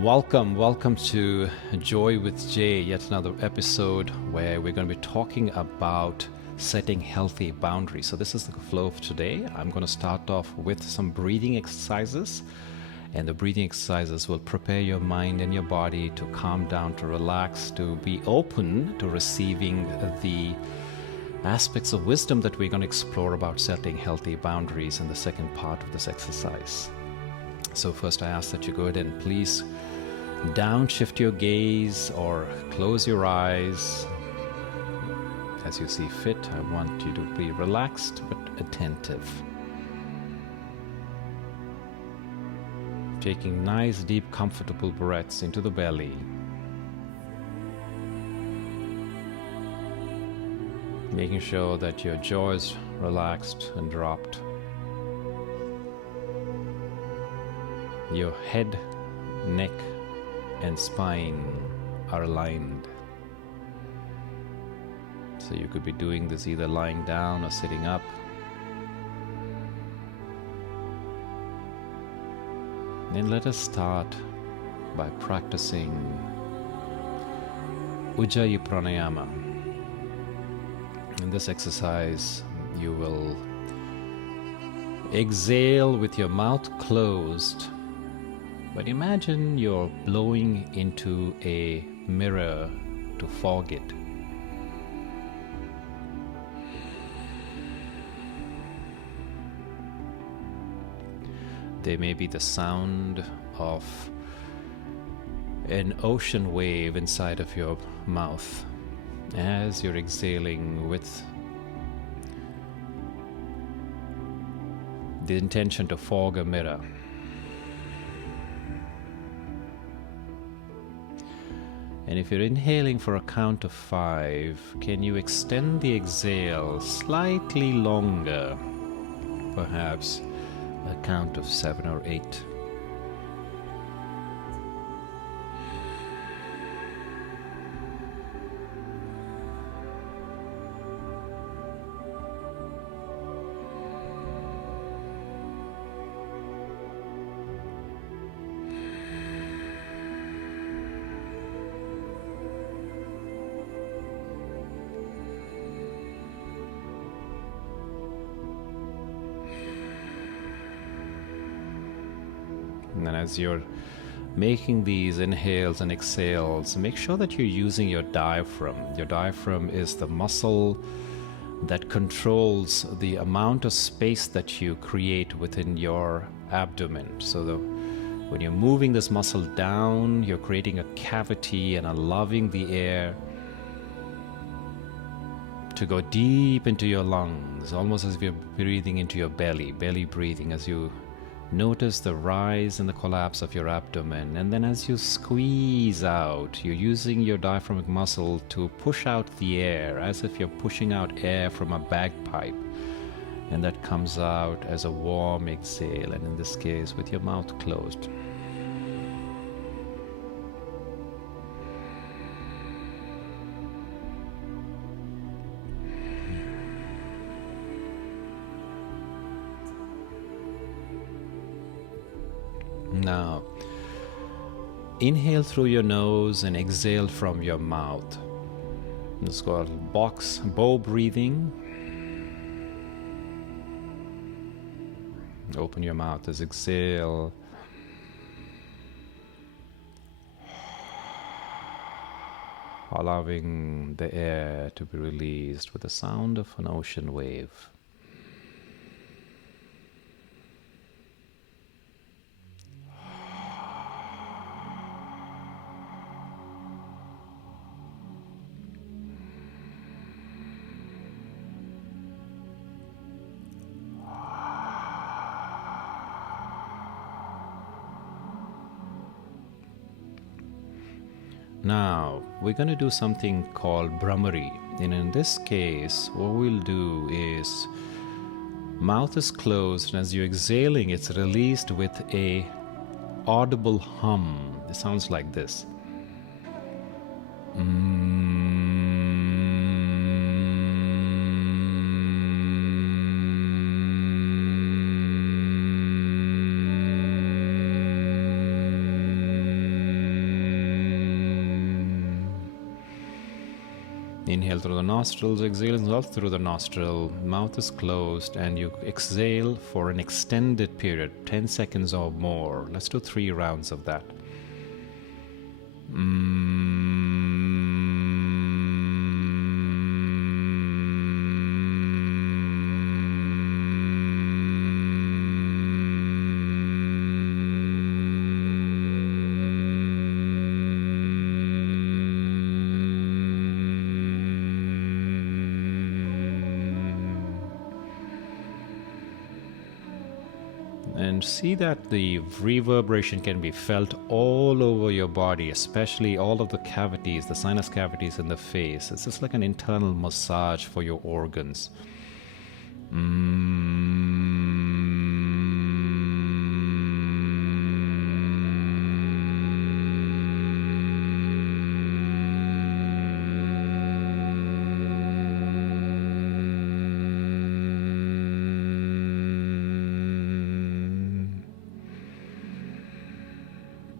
Welcome to Joy with Jay, yet another episode where we're going to be talking about setting healthy boundaries. So this is the flow of today. I'm going to start off with some breathing exercises, and the breathing exercises will prepare your mind and your body to calm down, to relax, to be open to receiving the aspects of wisdom that we're going to explore about setting healthy boundaries in the second part of this exercise. So first I ask that you go ahead and please downshift your gaze or close your eyes as you see fit. I want you to be relaxed but attentive. Taking nice, deep, comfortable breaths into the belly. Making sure that your jaw is relaxed and dropped. Your head, neck, and spine are aligned. So you could be doing this either lying down or sitting up. Then let us start by practicing Ujjayi Pranayama. In this exercise, you will exhale with your mouth closed, but imagine you're blowing into a mirror to fog it. There may be the sound of an ocean wave inside of your mouth as you're exhaling with the intention to fog a mirror. And if you're inhaling for a count of 5, can you extend the exhale slightly longer, perhaps a count of 7 or 8? And then as you're making these inhales and exhales, make sure that you're using your diaphragm. Your diaphragm is the muscle that controls the amount of space that you create within your abdomen. So when you're moving this muscle down, you're creating a cavity and allowing the air to go deep into your lungs, almost as if you're breathing into your belly breathing, as you notice the rise and the collapse of your abdomen. And then as you squeeze out, you're using your diaphragmatic muscle to push out the air, as if you're pushing out air from a bagpipe. And that comes out as a warm exhale, and in this case with your mouth closed. Now, inhale through your nose and exhale from your mouth. It's called bow breathing. Open your mouth as exhale. Allowing the air to be released with the sound of an ocean wave. Now, we're going to do something called Brahmari. And in this case, what we'll do is, mouth is closed, and as you're exhaling, it's released with a audible hum. It sounds like this. Inhale through the nostrils, exhale out through the nostril, mouth is closed, and you exhale for an extended period, 10 seconds or more. Let's do 3 rounds of that. And see that the reverberation can be felt all over your body, especially all of the cavities, the sinus cavities in the face. It's just like an internal massage for your organs.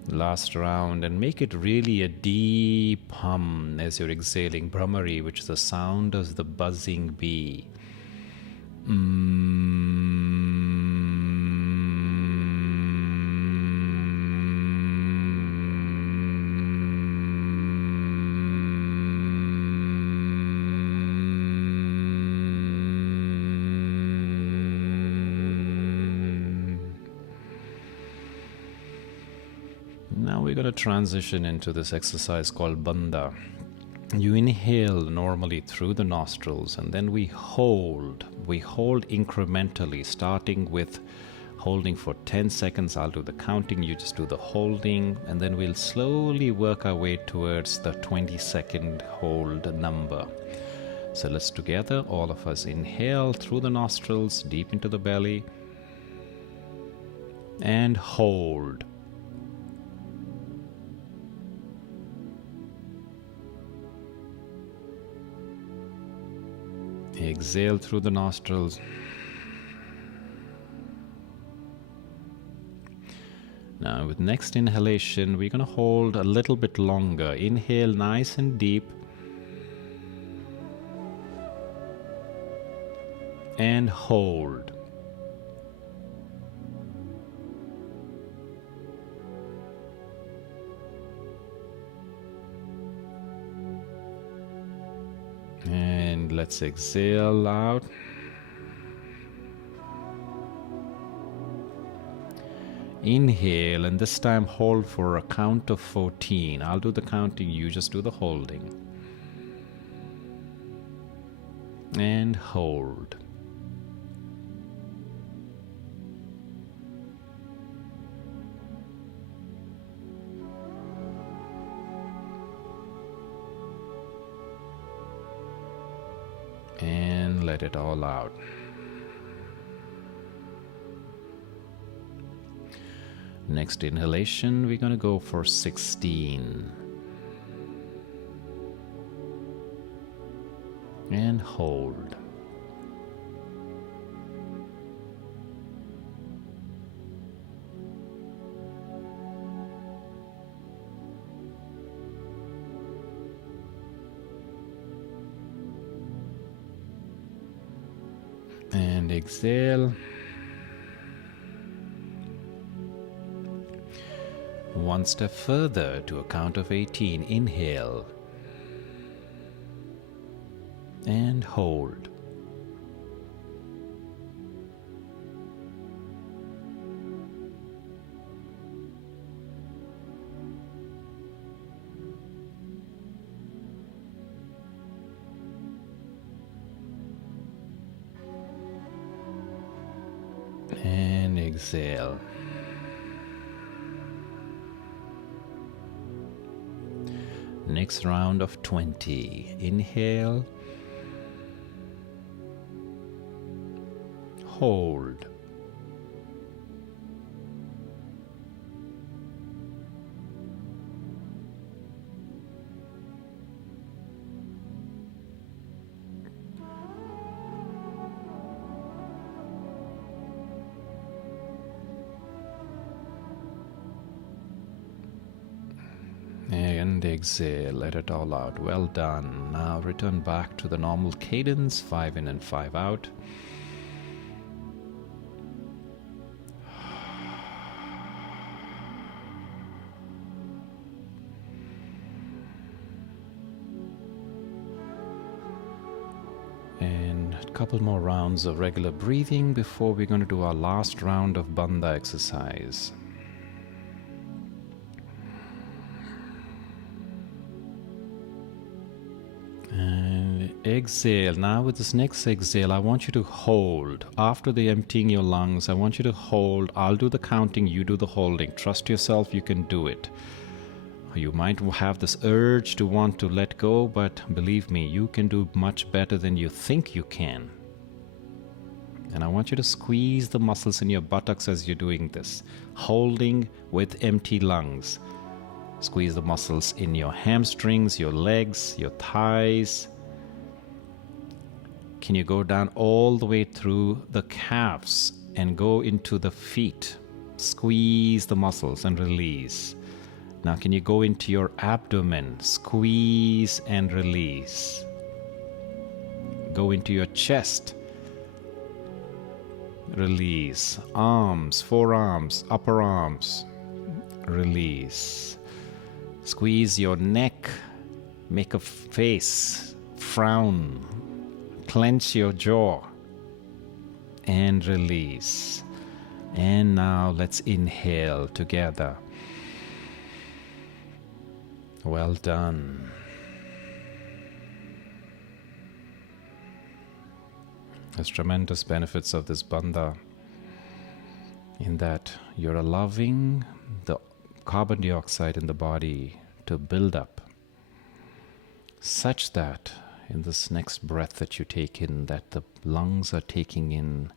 Last round, and make it really a deep hum as you're exhaling, Brahmari, which is the sound of the buzzing bee. Now we're going to transition into this exercise called Bandha. You inhale normally through the nostrils, and then we hold. We hold incrementally, starting with holding for 10 seconds. I'll do the counting, you just do the holding, and then we'll slowly work our way towards the 20-second hold number. So let's together, all of us, inhale through the nostrils, deep into the belly, and hold. Exhale through the nostrils. Now with next inhalation, we're going to hold a little bit longer. Inhale nice and deep. And hold. And let's exhale out. Inhale, and this time hold for a count of 14. I'll do the counting, you just do the holding. And hold. And let it all out. Next inhalation, we're going to go for 16. And hold. And exhale. One step further to a count of 18. Inhale. And hold. And exhale. Next round of 20. Inhale. Hold. And And exhale, let it all out. Well done. Now return back to the normal cadence, 5 in and 5 out. And a couple more rounds of regular breathing before we're going to do our last round of bandha exercise. And exhale. Now with this next exhale, I want you to hold. After the emptying your lungs, I want you to hold. I'll do the counting, you do the holding. Trust yourself, you can do it. You might have this urge to want to let go, but believe me, you can do much better than you think you can. And I want you to squeeze the muscles in your buttocks as you're doing this, holding with empty lungs. Squeeze the muscles in your hamstrings, your legs, your thighs. Can you go down all the way through the calves and go into the feet? Squeeze the muscles and release. Now can you go into your abdomen, squeeze and release. Go into your chest, release. Arms, forearms, upper arms, release. Squeeze your neck, make a face, frown, clench your jaw, and release. And now let's inhale together. Well done. There's tremendous benefits of this bandha in that you're allowing the carbon dioxide in the body to build up such that in this next breath that you take in, that the lungs are taking in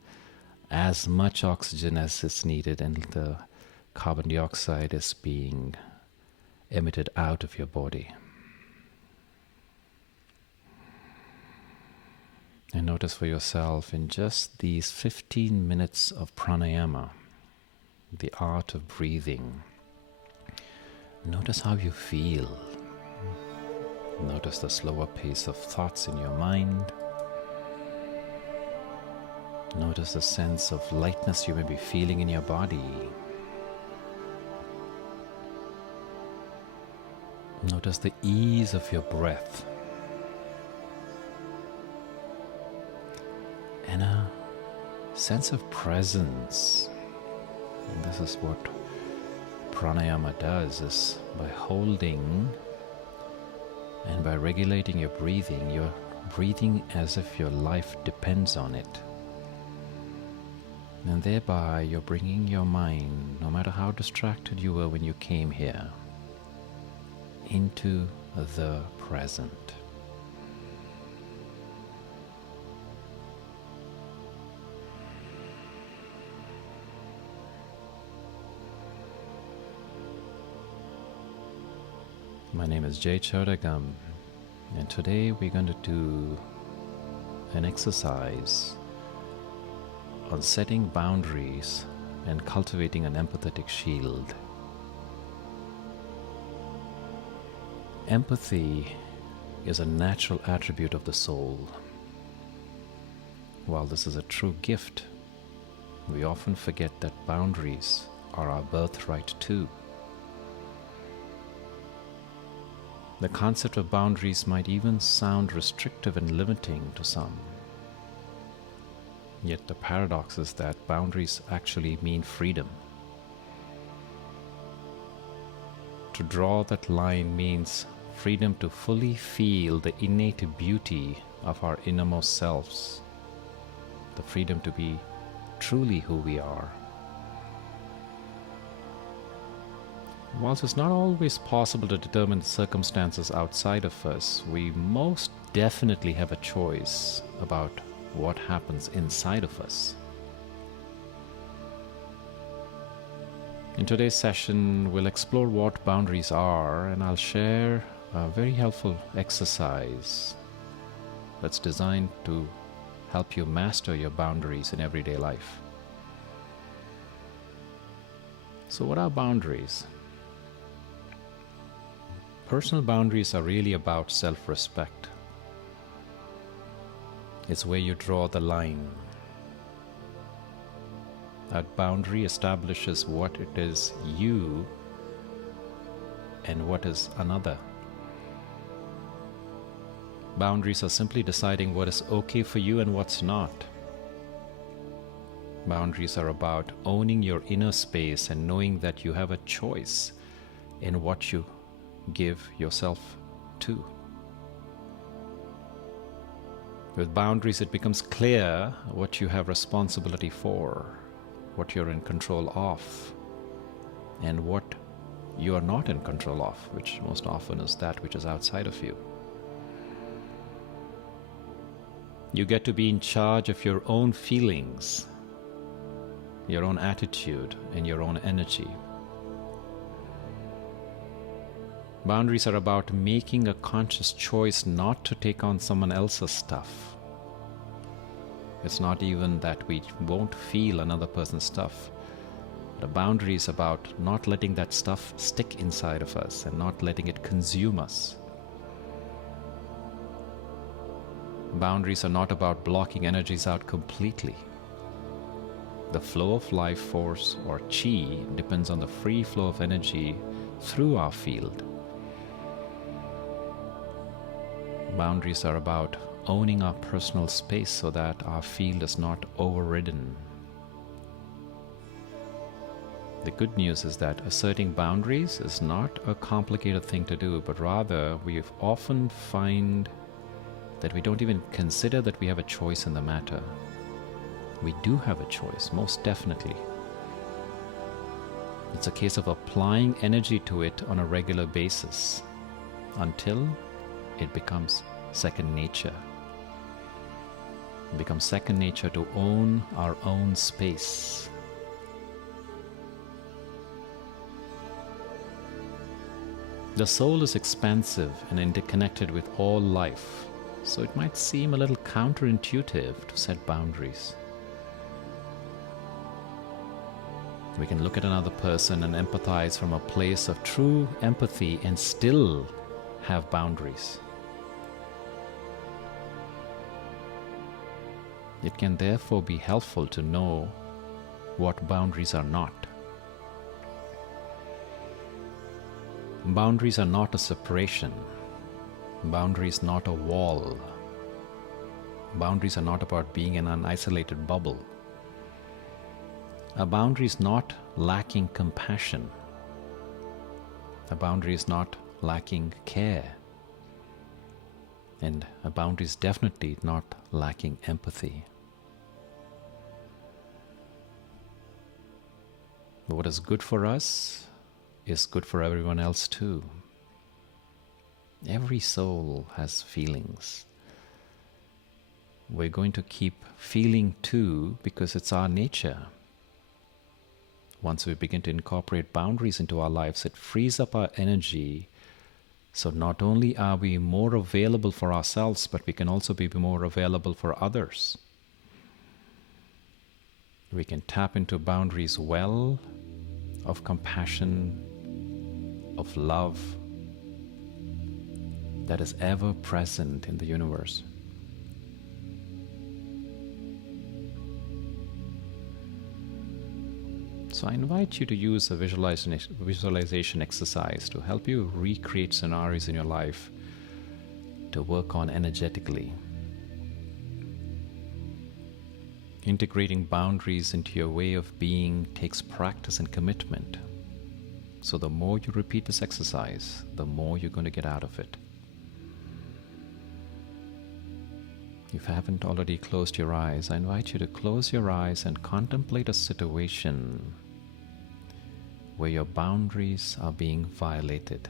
as much oxygen as is needed and the carbon dioxide is being emitted out of your body. And notice for yourself in just these 15 minutes of pranayama, the art of breathing, notice how you feel. Notice the slower pace of thoughts in your mind. Notice the sense of lightness you may be feeling in your body. Notice the ease of your breath and a sense of presence. And this is what pranayama does, is by holding and by regulating your breathing, you're breathing as if your life depends on it. And thereby you're bringing your mind, no matter how distracted you were when you came here, into the present. My name is Jay Chodagam, and today we're going to do an exercise on setting boundaries and cultivating an empathetic shield. Empathy is a natural attribute of the soul. While this is a true gift, we often forget that boundaries are our birthright too. The concept of boundaries might even sound restrictive and limiting to some. Yet the paradox is that boundaries actually mean freedom. To draw that line means freedom to fully feel the innate beauty of our innermost selves, the freedom to be truly who we are. Whilst it's not always possible to determine the circumstances outside of us, we most definitely have a choice about what happens inside of us. In today's session, we'll explore what boundaries are, and I'll share a very helpful exercise that's designed to help you master your boundaries in everyday life. So what are boundaries? Personal boundaries are really about self-respect. It's where you draw the line. That boundary establishes what it is you and what is another. Boundaries are simply deciding what is okay for you and what's not. Boundaries are about owning your inner space and knowing that you have a choice in what you give yourself to. With boundaries, it becomes clear what you have responsibility for, what you're in control of, and what you are not in control of, which most often is that which is outside of you. You get to be in charge of your own feelings, your own attitude, and your own energy. Boundaries are about making a conscious choice not to take on someone else's stuff. It's not even that we won't feel another person's stuff. The boundary is about not letting that stuff stick inside of us and not letting it consume us. Boundaries are not about blocking energies out completely. The flow of life force, or chi, depends on the free flow of energy through our field. Boundaries are about owning our personal space so that our field is not overridden. The good news is that asserting boundaries is not a complicated thing to do, but rather we often find that we don't even consider that we have a choice in the matter. We do have a choice, most definitely. It's a case of applying energy to it on a regular basis until it becomes second nature. It becomes second nature to own our own space. The soul is expansive and interconnected with all life, so it might seem a little counterintuitive to set boundaries. We can look at another person and empathize from a place of true empathy and still have boundaries. It can therefore be helpful to know what boundaries are not. Boundaries are not a separation. Boundary is not a wall. Boundaries are not about being in an isolated bubble. A boundary is not lacking compassion. A boundary is not lacking care. And a boundary is definitely not lacking empathy. What is good for us is good for everyone else too. Every soul has feelings. We're going to keep feeling too because it's our nature. Once we begin to incorporate boundaries into our lives, it frees up our energy. So not only are we more available for ourselves, but we can also be more available for others. We can tap into boundaries well of compassion, of love that is ever present in the universe. So I invite you to use a visualization exercise to help you recreate scenarios in your life to work on energetically. Integrating boundaries into your way of being takes practice and commitment. So the more you repeat this exercise, the more you're going to get out of it. If you haven't already closed your eyes, I invite you to close your eyes and contemplate a situation where your boundaries are being violated.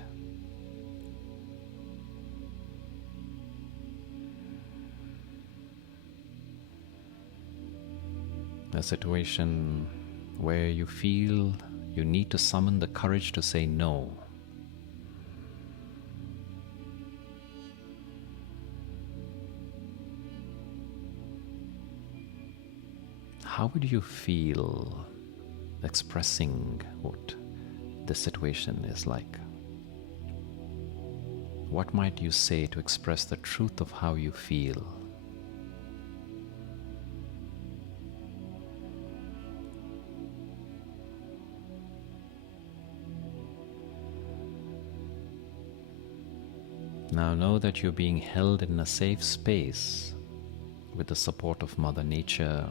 A situation where you feel you need to summon the courage to say no. How would you feel expressing what the situation is like? what might you say to express the truth of how you feel? Now know that you're being held in a safe space with the support of Mother Nature,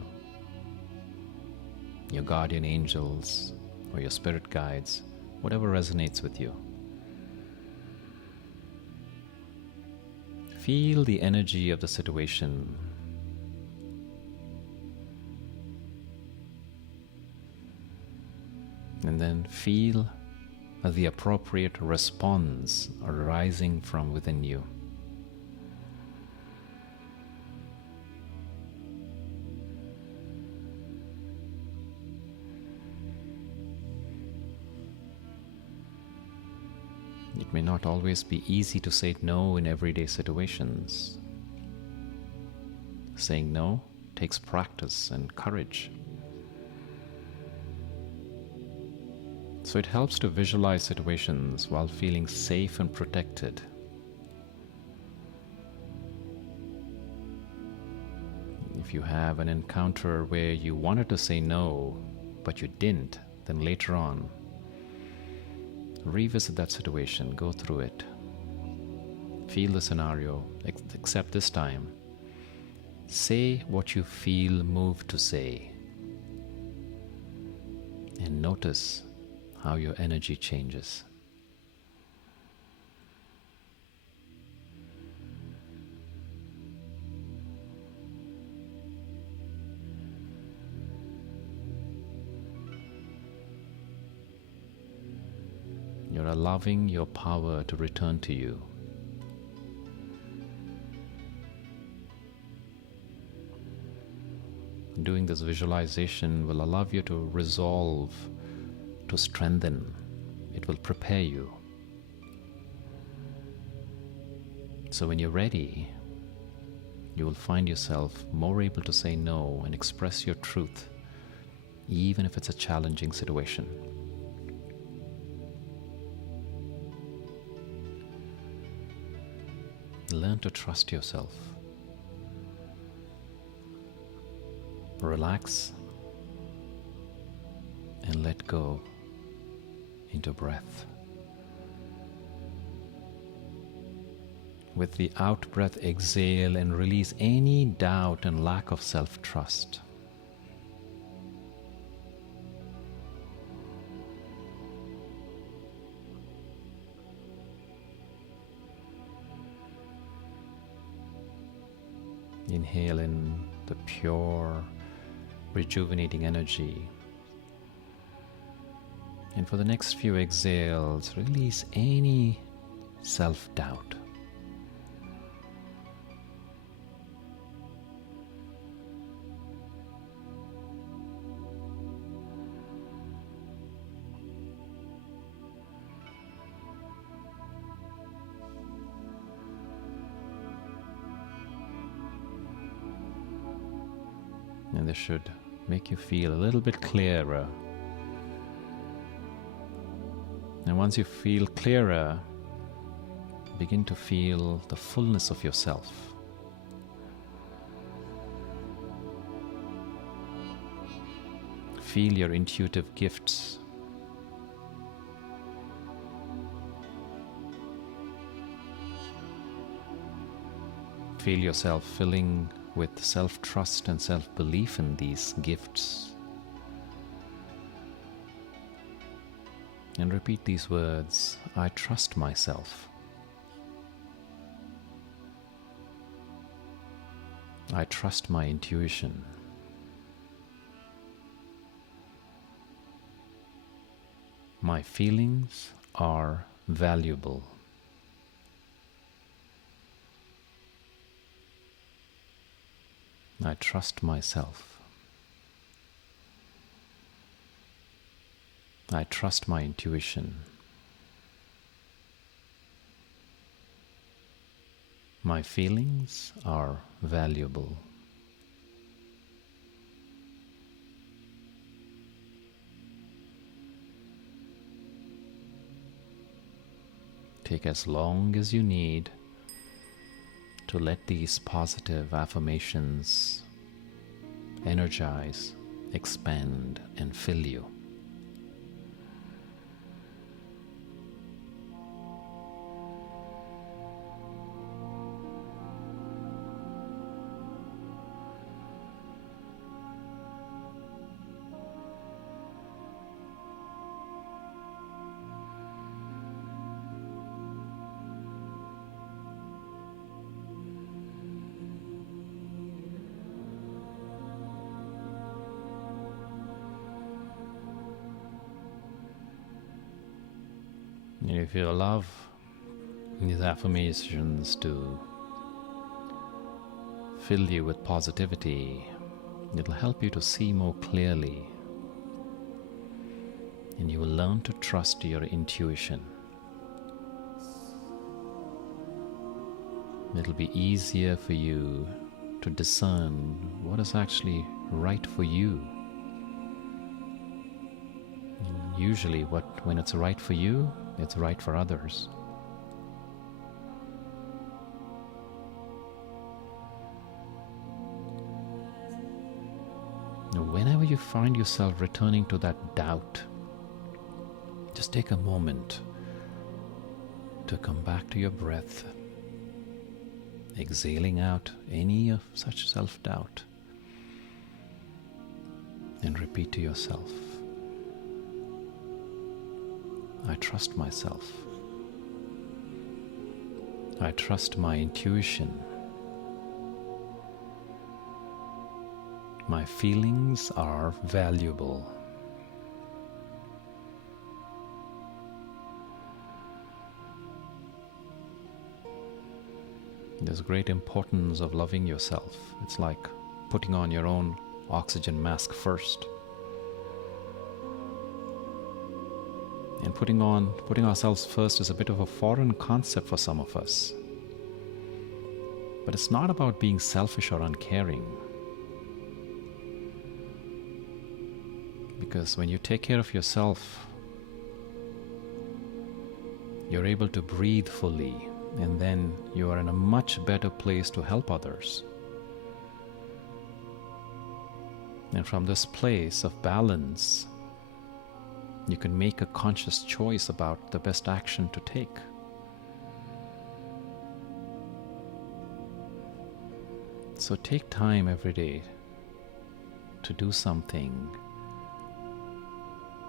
your guardian angels, or your spirit guides, whatever resonates with you. Feel the energy of the situation. And then feel the appropriate response arising from within you. It may not always be easy to say no in everyday situations. Saying no takes practice and courage. So it helps to visualize situations while feeling safe and protected. If you have an encounter where you wanted to say no, but you didn't, then later on, revisit that situation, go through it, feel the scenario, except this time, say what you feel moved to say, and notice how your energy changes. You're allowing your power to return to you. Doing this visualization will allow you to resolve, to strengthen. It will prepare you. So when you're ready, you will find yourself more able to say no and express your truth, even if it's a challenging situation. Learn to trust yourself. Relax and let go into breath. With the out breath, exhale and release any doubt and lack of self-trust. Inhale in the pure, rejuvenating energy. And for the next few exhales, release any self-doubt. And this should make you feel a little bit clearer. And once you feel clearer, begin to feel the fullness of yourself. Feel your intuitive gifts. Feel yourself filling with self-trust and self-belief in these gifts. And repeat these words: I trust myself. I trust my intuition. My feelings are valuable. I trust myself. I trust my intuition. My feelings are valuable. take as long as you need to let these positive affirmations energize, expand, and fill you. And if you allow these affirmations to fill you with positivity, it'll help you to see more clearly, and you will learn to trust your intuition. It'll be easier for you to discern what is actually right for you. And usually when it's right for you, it's right for others. Now, whenever you find yourself returning to that doubt, just take a moment to come back to your breath, exhaling out any of such self-doubt, and repeat to yourself, I trust myself. I trust my intuition. My feelings are valuable. There's great importance of loving yourself. It's like putting on your own oxygen mask first. And putting ourselves first is a bit of a foreign concept for some of us. But it's not about being selfish or uncaring. Because when you take care of yourself, you're able to breathe fully, and then you are in a much better place to help others. And from this place of balance, you can make a conscious choice about the best action to take. So take time every day to do something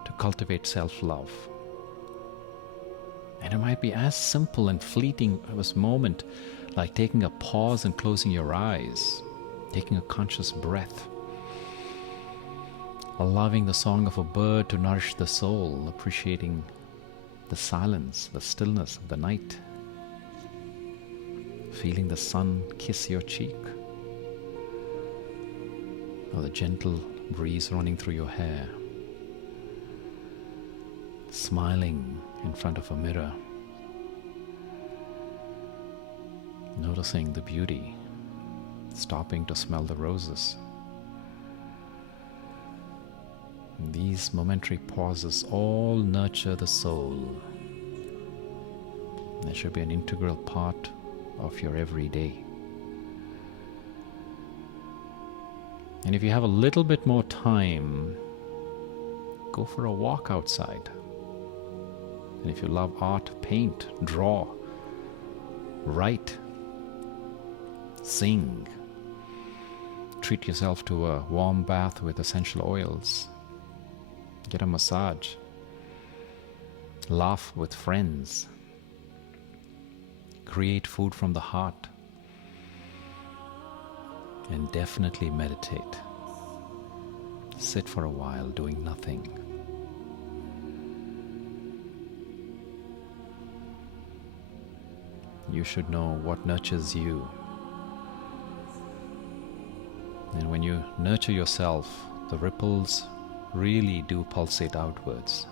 to cultivate self-love. And it might be as simple and fleeting as a moment, like taking a pause and closing your eyes, taking a conscious breath, allowing the song of a bird to nourish the soul, appreciating the silence, the stillness of the night, feeling the sun kiss your cheek, or the gentle breeze running through your hair, smiling in front of a mirror, noticing the beauty, stopping to smell the roses. These momentary pauses all nurture the soul. They should be an integral part of your everyday. And if you have a little bit more time, go for a walk outside. And if you love art, paint, draw, write, sing. Treat yourself to a warm bath with essential oils. Get a massage. Laugh with friends. Create food from the heart. And definitely meditate. Sit for a while doing nothing. You should know what nurtures you. And when you nurture yourself, the ripples really do pulsate outwards.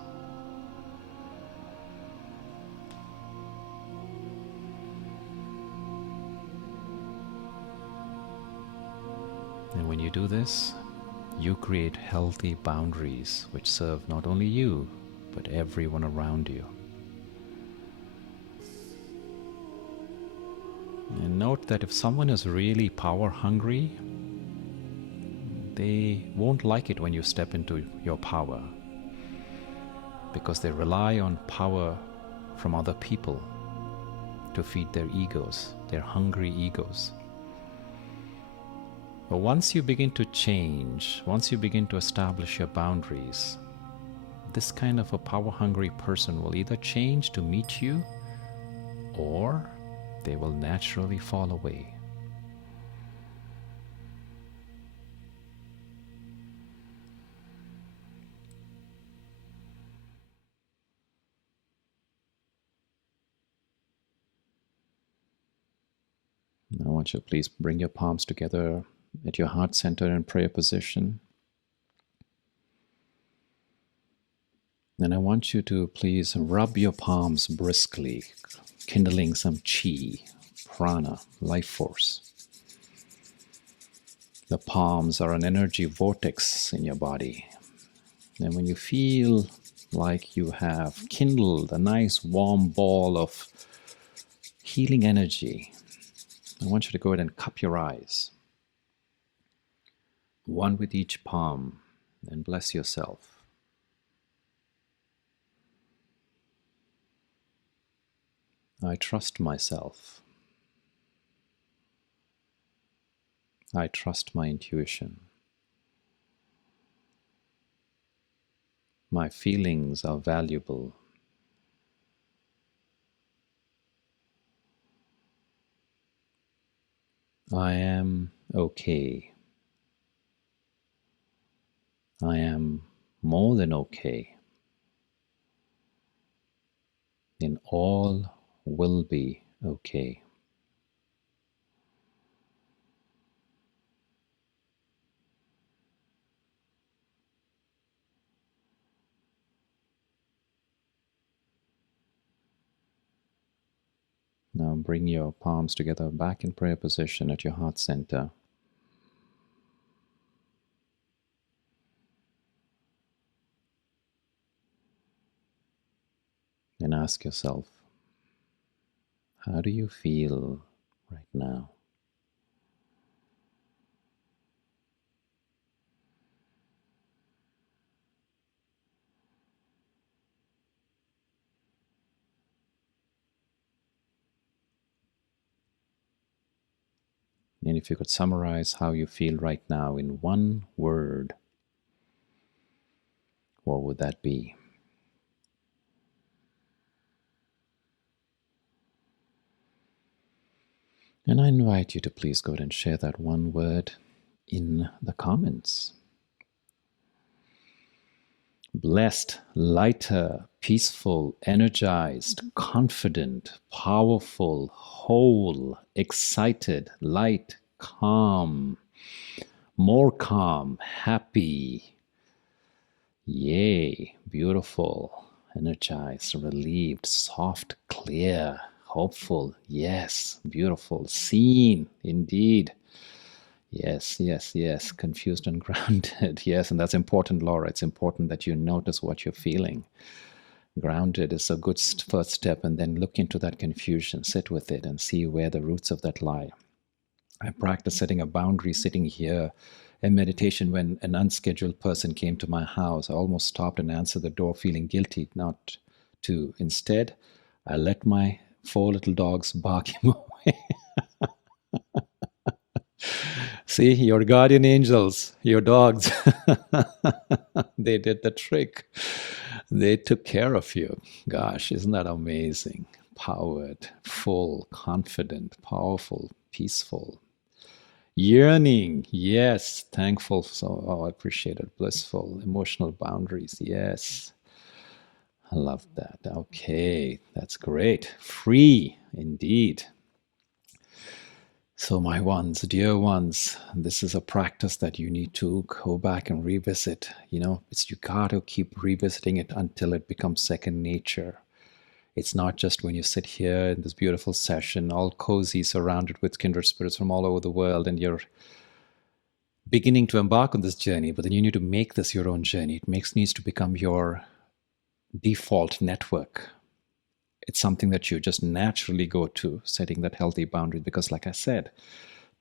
And when you do this, you create healthy boundaries which serve not only you, but everyone around you. note that if someone is really power hungry, they won't like it when you step into your power, because they rely on power from other people to feed their egos, their hungry egos. But once you begin to change, once you begin to establish your boundaries, this kind of a power-hungry person will either change to meet you, or they will naturally fall away. I want you to please bring your palms together at your heart center in prayer position. And I want you to please rub your palms briskly, kindling some chi, prana, life force. The palms are an energy vortex in your body. And when you feel like you have kindled a nice warm ball of healing energy, I want you to go ahead and cup your eyes, one with each palm, and bless yourself. I trust myself. I trust my intuition. My feelings are valuable. I am okay. I am more than okay. And all will be okay. Now bring your palms together back in prayer position at your heart center. And ask yourself, how do you feel right now? And if you could summarize how you feel right now in one word, what would that be? And I invite you to please go ahead and share that one word in the comments. Blessed, lighter, peaceful, energized, confident, powerful, whole, excited, light, calm, more calm, happy. Yay, beautiful, energized, relieved, soft, clear, hopeful. Yes, beautiful, seen, indeed. Yes, yes, yes. Confused and grounded. Yes, and that's important, Laura. It's important that you notice what you're feeling. Grounded is a good first step, and then look into that confusion, sit with it, and see where the roots of that lie. I practiced setting a boundary sitting here in meditation when an unscheduled person came to my house. I almost stopped and answered the door, feeling guilty not to. Instead, I let my 4 little dogs bark him away. See, your guardian angels, your dogs, they did the trick. They took care of you. Gosh, isn't that amazing? Powered, full, confident, powerful, peaceful, yearning. Yes, thankful. So, oh, I appreciate it. Blissful, emotional boundaries. Yes. I love that. Okay, that's great. Free, indeed. So, my ones, dear ones, this is a practice that you need to go back and revisit. You know, you got to keep revisiting it until it becomes second nature. It's not just when you sit here in this beautiful session, all cozy, surrounded with kindred spirits from all over the world, and you're beginning to embark on this journey, but then you need to make this your own journey. It needs to become your default network. It's something that you just naturally go to, setting that healthy boundary. Because, like I said,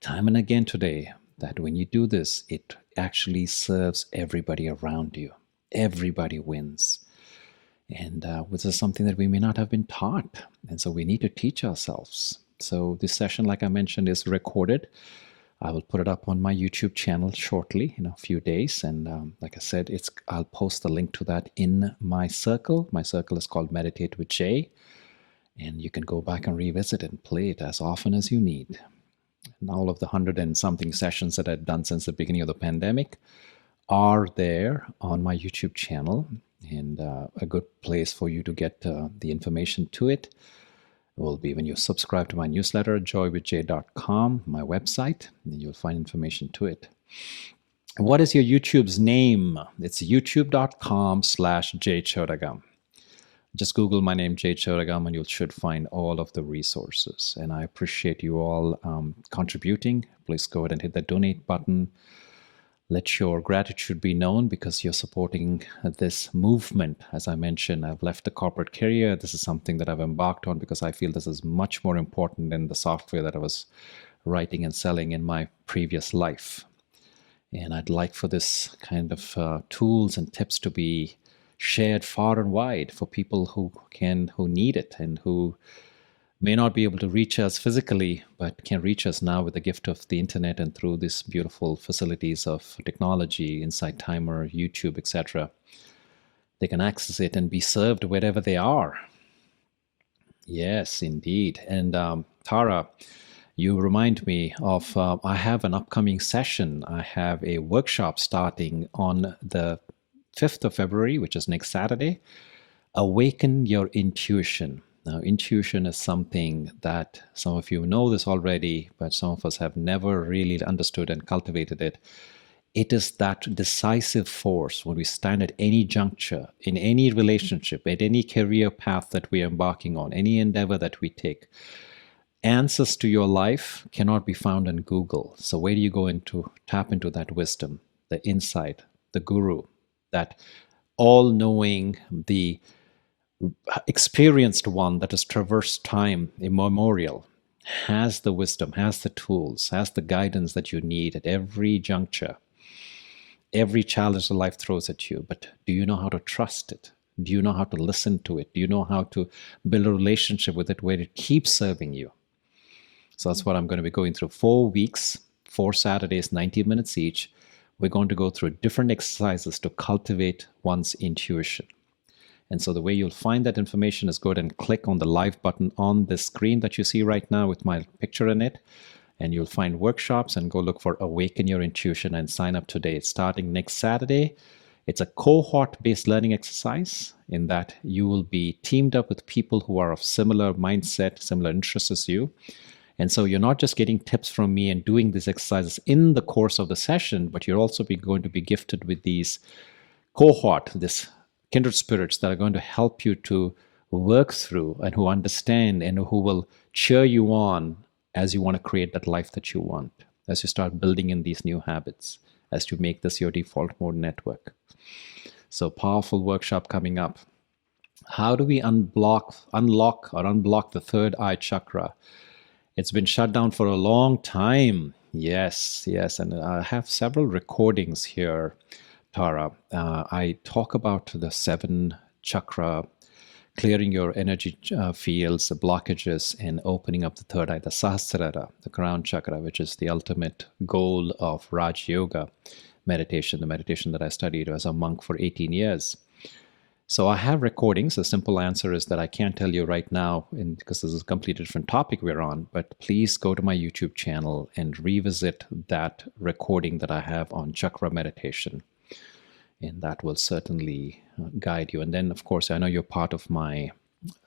time and again today, that when you do this, it actually serves everybody around you. Everybody wins. And this is something that we may not have been taught. And so we need to teach ourselves. So this session, like I mentioned, is recorded. I will put it up on my YouTube channel shortly, in a few days. And like I said, I'll post the link to that in my circle. My circle is called Meditate with Jay. And you can go back and revisit it and play it as often as you need. And all of the 100 and something sessions that I've done since the beginning of the pandemic are there on my YouTube channel, and a good place for you to get the information to it will be when you subscribe to my newsletter, joywithj.com, my website, and you'll find information to it. What is your YouTube's name? It's youtube.com/jchodagam. Just Google my name, Jay Chodagam, and you should find all of the resources. And I appreciate you all contributing. Please go ahead and hit the donate button. Let your gratitude be known because you're supporting this movement. As I mentioned, I've left the corporate career. This is something that I've embarked on because I feel this is much more important than the software that I was writing and selling in my previous life. And I'd like for this kind of tools and tips to be shared far and wide for people who need it and who may not be able to reach us physically, but can reach us now with the gift of the internet and through these beautiful facilities of technology, Insight Timer, YouTube, etc. They can access it and be served wherever they are. Yes, indeed. And Tara, you remind me of, I have an upcoming session. I have a workshop starting on the 5th of February, which is next Saturday. Awaken your intuition. Now, intuition is something that some of you know this already, but some of us have never really understood and cultivated it. It is that decisive force when we stand at any juncture, in any relationship, at any career path that we are embarking on, any endeavor that we take. Answers to your life cannot be found in Google. So where do you go into tap into that wisdom, the insight, the guru, that all-knowing, the experienced one that has traversed time immemorial, has the wisdom, has the tools, has the guidance that you need at every juncture, every challenge that life throws at you. But do you know how to trust it? Do you know how to listen to it? Do you know how to build a relationship with it where it keeps serving you? So that's what I'm going to be going through. 4 weeks, 4 Saturdays, 90 minutes each. We're going to go through different exercises to cultivate one's intuition. And so the way you'll find that information is go ahead and click on the live button on the screen that you see right now with my picture in it. And you'll find workshops and go look for Awaken Your Intuition and sign up today. It's starting next Saturday. It's a cohort-based learning exercise in that you will be teamed up with people who are of similar mindset, similar interests as you. And so you're not just getting tips from me and doing these exercises in the course of the session, but you're also going to be gifted with these cohort, this kindred spirits that are going to help you to work through and who understand and who will cheer you on as you want to create that life that you want, as you start building in these new habits, as you make this your default mode network. So powerful workshop coming up. How do we unlock the third eye chakra? It's been shut down for a long time. Yes. And I have several recordings here, Tara. I talk about the 7 chakra, clearing your energy fields, the blockages, and opening up the third eye, the Sahasrara, the crown chakra, which is the ultimate goal of Raj Yoga meditation, the meditation that I studied as a monk for 18 years. So I have recordings. The simple answer is that I can't tell you right now because this is a completely different topic we're on, but please go to my YouTube channel and revisit that recording that I have on chakra meditation. And that will certainly guide you. And then, of course, I know you're part of my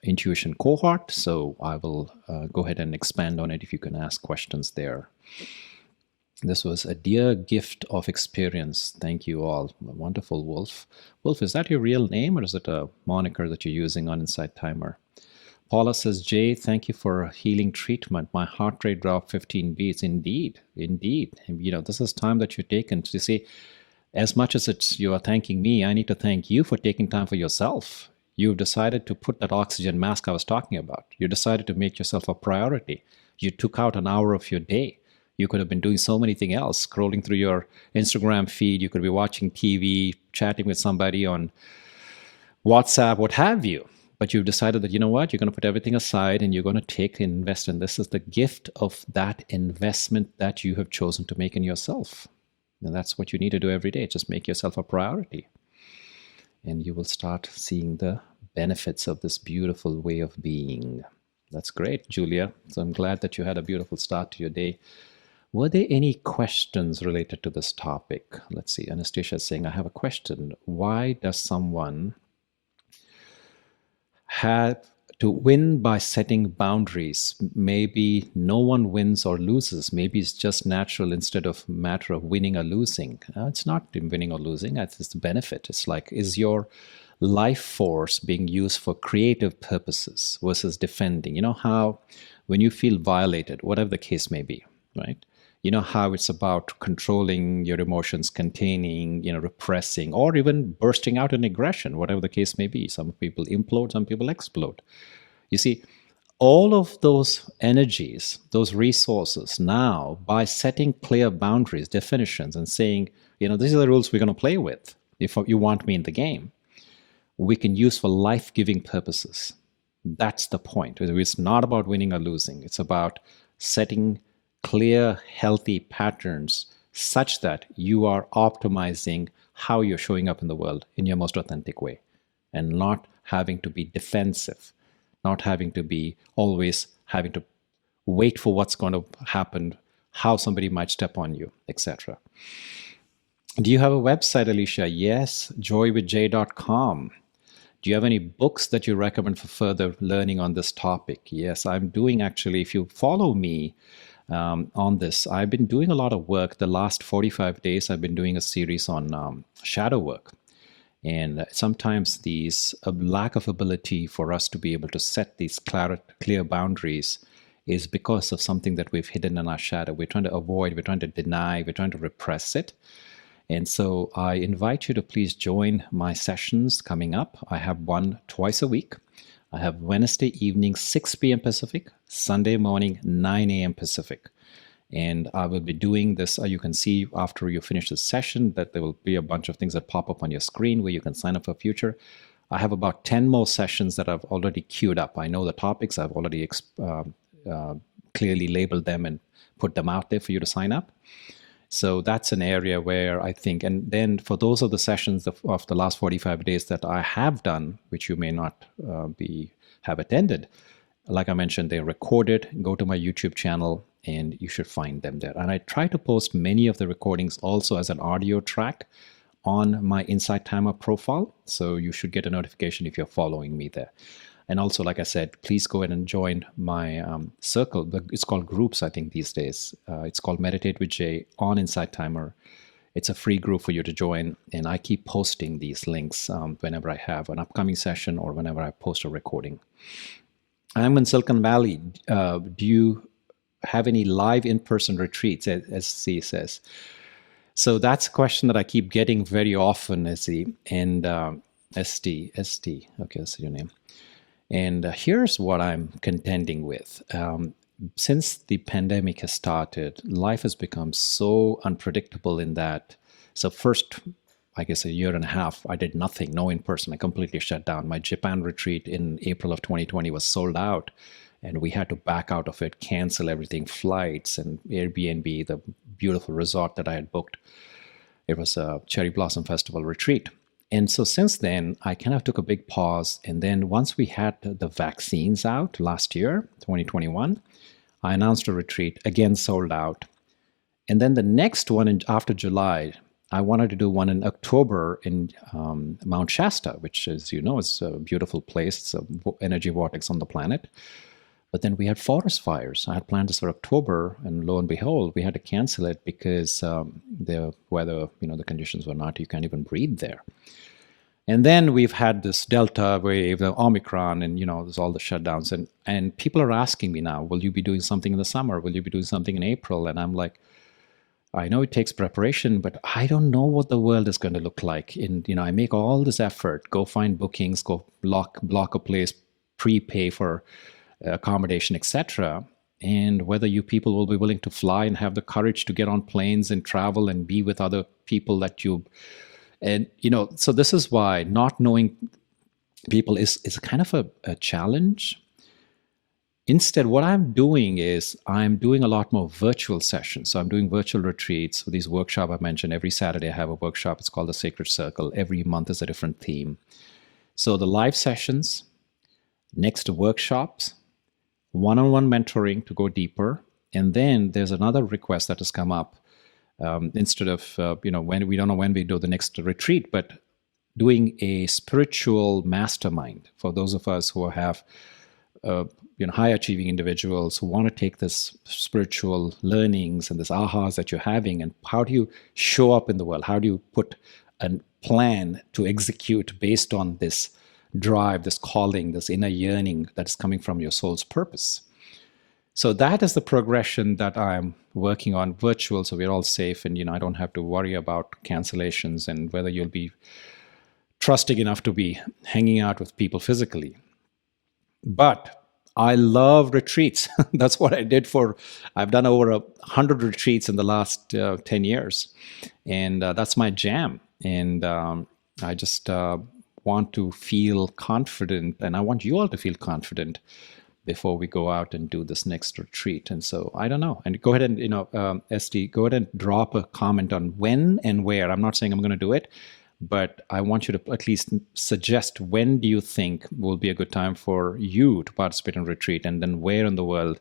intuition cohort, so I will go ahead and expand on it if you can ask questions there. This was a dear gift of experience. Thank you all. Wonderful, Wolf. Wolf, is that your real name or is it a moniker that you're using on Insight Timer? Paula says, Jay, thank you for a healing treatment. My heart rate dropped 15 beats. Indeed. You know, this is time that you've taken to see, as much as you are thanking me, I need to thank you for taking time for yourself. You've decided to put that oxygen mask I was talking about. You decided to make yourself a priority. You took out an hour of your day. You could have been doing so many things else, scrolling through your Instagram feed. You could be watching TV, chatting with somebody on WhatsApp, what have you. But you've decided that, you know what, you're going to put everything aside and you're going to take and invest. And this is the gift of that investment that you have chosen to make in yourself. And that's what you need to do every day. Just make yourself a priority. And you will start seeing the benefits of this beautiful way of being. That's great, Julia. So I'm glad that you had a beautiful start to your day. Were there any questions related to this topic? Let's see. Anastasia is saying, I have a question. Why does someone have to win by setting boundaries? Maybe no one wins or loses. Maybe it's just natural instead of matter of winning or losing. It's not winning or losing. It's the benefit. It's like, is your life force being used for creative purposes versus defending? You know how when you feel violated, whatever the case may be, right? You know how it's about controlling your emotions, containing, repressing, or even bursting out in aggression, whatever the case may be. Some people implode, some people explode. You see, all of those energies, those resources now, by setting clear boundaries, definitions, and saying, these are the rules we're going to play with if you want me in the game, we can use for life-giving purposes. That's the point. It's not about winning or losing. It's about setting clear, healthy patterns such that you are optimizing how you're showing up in the world in your most authentic way, and not having to be defensive, not having to be always having to wait for what's going to happen, how somebody might step on you, etc. Do you have a website, Alicia? Yes, joywithj.com. Do you have any books that you recommend for further learning on this topic? Yes, I'm doing actually, if you follow me on this, I've been doing a lot of work. The last 45 days, I've been doing a series on shadow work. And sometimes these lack of ability for us to be able to set these clear boundaries is because of something that we've hidden in our shadow. We're trying to avoid, we're trying to deny, we're trying to repress it. And so I invite you to please join my sessions coming up. I have one twice a week. I have Wednesday evening, 6 p.m. Pacific, Sunday morning, 9 a.m. Pacific. And I will be doing this. You can see after you finish the session that there will be a bunch of things that pop up on your screen where you can sign up for future. I have about 10 more sessions that I've already queued up. I know the topics. I've already clearly labeled them and put them out there for you to sign up. So that's an area where I think, and then for those of the sessions of the last 45 days that I have done, which you may not have attended, like I mentioned, they're recorded. Go to my YouTube channel and you should find them there. And I try to post many of the recordings also as an audio track on my Insight Timer profile. So you should get a notification if you're following me there. And also, like I said, please go ahead and join my circle. It's called groups, I think, these days. It's called Meditate with Jay on Insight Timer. It's a free group for you to join. And I keep posting these links whenever I have an upcoming session or whenever I post a recording. I'm in Silicon Valley. Do you have any live in-person retreats, as C says? So that's a question that I keep getting very often, SC, and ST. Okay, that's your name. And here's what I'm contending with. Since the pandemic has started, life has become so unpredictable in that. So first, I guess a year and a half, I did nothing, no in person. I completely shut down. My Japan retreat in April of 2020 was sold out. And we had to back out of it, cancel everything, flights and Airbnb, the beautiful resort that I had booked. It was a Cherry Blossom Festival retreat. And so since then, I kind of took a big pause. And then once we had the vaccines out last year, 2021, I announced a retreat, again sold out. And then the next one after July, I wanted to do one in October in Mount Shasta, which, as you know, is a beautiful place. It's an energy vortex on the planet. But then we had forest fires. I had planned this for October, and lo and behold, we had to cancel it because the weather, the conditions were not, you can't even breathe there. And then we've had this Delta wave, the Omicron, and there's all the shutdowns. And people are asking me now, will you be doing something in the summer? Will you be doing something in April? And I'm like, I know it takes preparation, but I don't know what the world is going to look like. I make all this effort, go find bookings, go block a place, prepay for accommodation, etc. And whether you people will be willing to fly and have the courage to get on planes and travel and be with other people that you, and so this is why not knowing people is kind of a challenge. Instead, what I'm doing is I'm doing a lot more virtual sessions. So I'm doing virtual retreats. So these workshops I mentioned, every Saturday I have a workshop. It's called the Sacred Circle. Every month is a different theme. So the live sessions, next workshops, one-on-one mentoring to go deeper. And then there's another request that has come up. Instead of, when we don't know when we do the next retreat, but doing a spiritual mastermind for those of us who have high achieving individuals who want to take this spiritual learnings and this ahas that you're having, and how do you show up in the world? How do you put a plan to execute based on this drive, this calling, this inner yearning that is coming from your soul's purpose? So that is the progression that I'm working on virtual, so we're all safe, and I don't have to worry about cancellations and whether you'll be trusting enough to be hanging out with people physically. But I love retreats. That's what I did I've done over 100 retreats in the last 10 years. And that's my jam. And I just want to feel confident, and I want you all to feel confident before we go out and do this next retreat. And so I don't know. And go ahead and, SD, go ahead and drop a comment on when and where. I'm not saying I'm going to do it, but I want you to at least suggest when do you think will be a good time for you to participate in retreat, and then where in the world,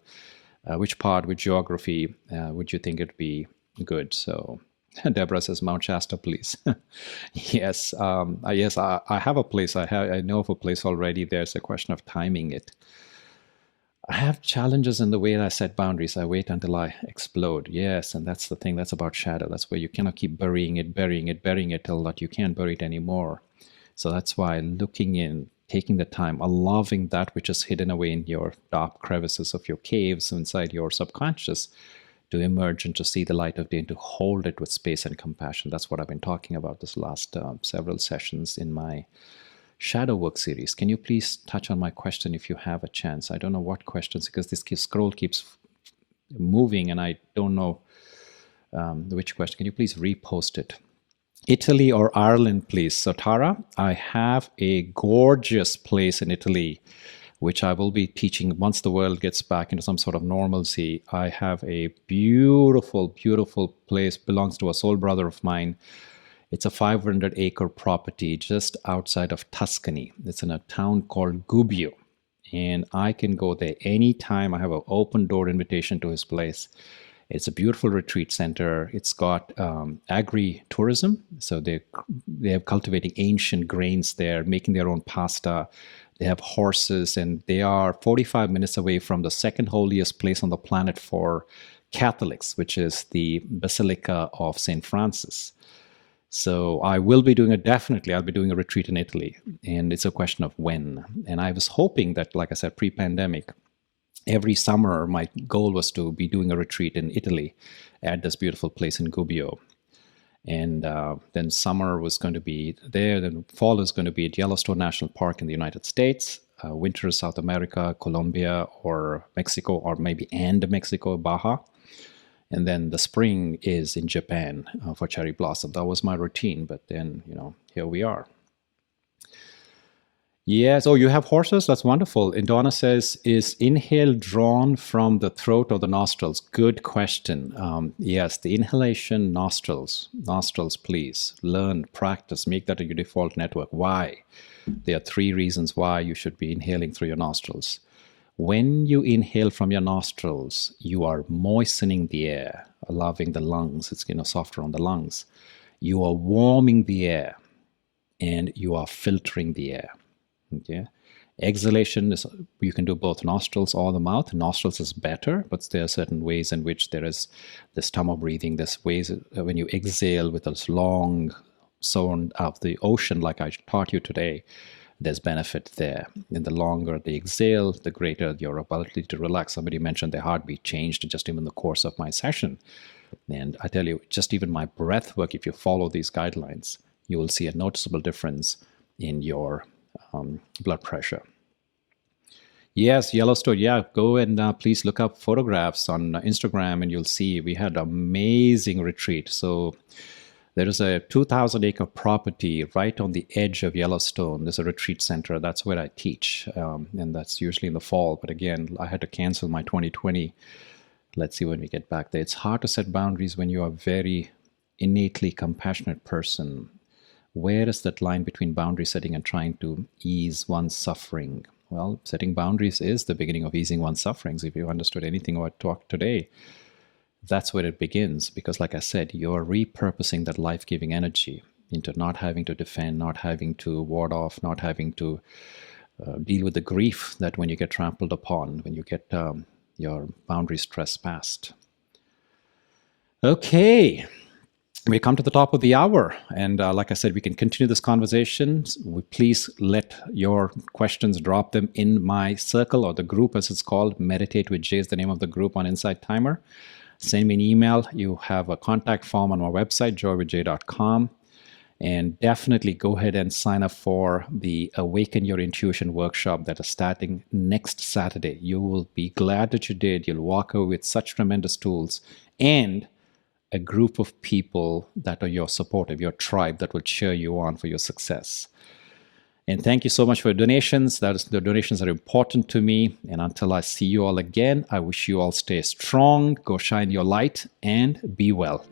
which part, which geography would you think it'd be good? So Deborah says Mount Shasta, please. Yes, yes, I have a place. I know of a place already. There's a question of timing it. I have challenges in the way I set boundaries. I wait until I explode. Yes, and that's the thing. That's about shadow. That's where you cannot keep burying it till that you can't bury it anymore. So that's why looking in, taking the time, allowing that which is hidden away in your dark crevices of your caves inside your subconscious to emerge and to see the light of day and to hold it with space and compassion. That's what I've been talking about this last several sessions in my Shadow Work series. Can you please touch on my question if you have a chance? I don't know what questions, because this scroll keeps moving and I don't know which question. Can you please repost it? Italy or Ireland, please. So Tara, I have a gorgeous place in Italy, which I will be teaching once the world gets back into some sort of normalcy. I have a beautiful, beautiful place, belongs to a soul brother of mine. It's a 500-acre property just outside of Tuscany. It's in a town called Gubbio, and I can go there anytime. I have an open door invitation to his place. It's a beautiful retreat center. It's got agri-tourism, so they have cultivating ancient grains there, making their own pasta. They have horses, and they are 45 minutes away from the second holiest place on the planet for Catholics, which is the Basilica of St. Francis. So I will be doing I'll be doing a retreat in Italy, and it's a question of when. And I was hoping that, like I said, pre-pandemic, every summer, my goal was to be doing a retreat in Italy at this beautiful place in Gubbio. And then summer was going to be there. Then fall is going to be at Yellowstone National Park in the United States. Winter is South America, Colombia, or Mexico, or maybe Mexico, Baja. And then the spring is in Japan for cherry blossom. That was my routine, but then, here we are. Yes. Oh, you have horses? That's wonderful. And Donna says, is inhale drawn from the throat or the nostrils? Good question. Yes, the inhalation, nostrils, please. Learn, practice, make that your default network. Why? There are 3 reasons why you should be inhaling through your nostrils. When you inhale from your nostrils, you are moistening the air, allowing the lungs, it's softer on the lungs. You are warming the air, and you are filtering the air. Okay. Exhalation is, you can do both nostrils or the mouth. Nostrils is better, but there are certain ways in which there is the stomach breathing. There's ways when you exhale with this long sound of the ocean, like I taught you today, there's benefit there. And the longer the exhale, the greater your ability to relax. Somebody mentioned their heartbeat changed just even in the course of my session. And I tell you, just even my breath work, if you follow these guidelines, you will see a noticeable difference in your blood pressure. Yes, Yellowstone. Yeah, go and please look up photographs on Instagram, and you'll see we had an amazing retreat. So there is a 2,000-acre property right on the edge of Yellowstone. There's a retreat center. That's where I teach, and that's usually in the fall. But again, I had to cancel my 2020. Let's see when we get back there. It's hard to set boundaries when you are a very innately compassionate person. Where is that line between boundary setting and trying to ease one's suffering? Well, setting boundaries is the beginning of easing one's sufferings. If you understood anything about talk today, that's where it begins. Because, like I said, you're repurposing that life giving energy into not having to defend, not having to ward off, not having to deal with the grief that when you get trampled upon, when you get your boundaries trespassed. Okay. We come to the top of the hour, and like I said, we can continue this conversation. Please let your questions, drop them in my circle or the group, as it's called. Meditate with Jay is the name of the group on Insight Timer. Send me an email. You have a contact form on my website, joywithjay.com. And definitely go ahead and sign up for the Awaken Your Intuition workshop that is starting next Saturday. You will be glad that you did. You'll walk away with such tremendous tools and a group of people that are your supportive, your tribe that will cheer you on for your success. And thank you so much for your donations. The donations are important to me. And until I see you all again, I wish you all stay strong, go shine your light, and be well.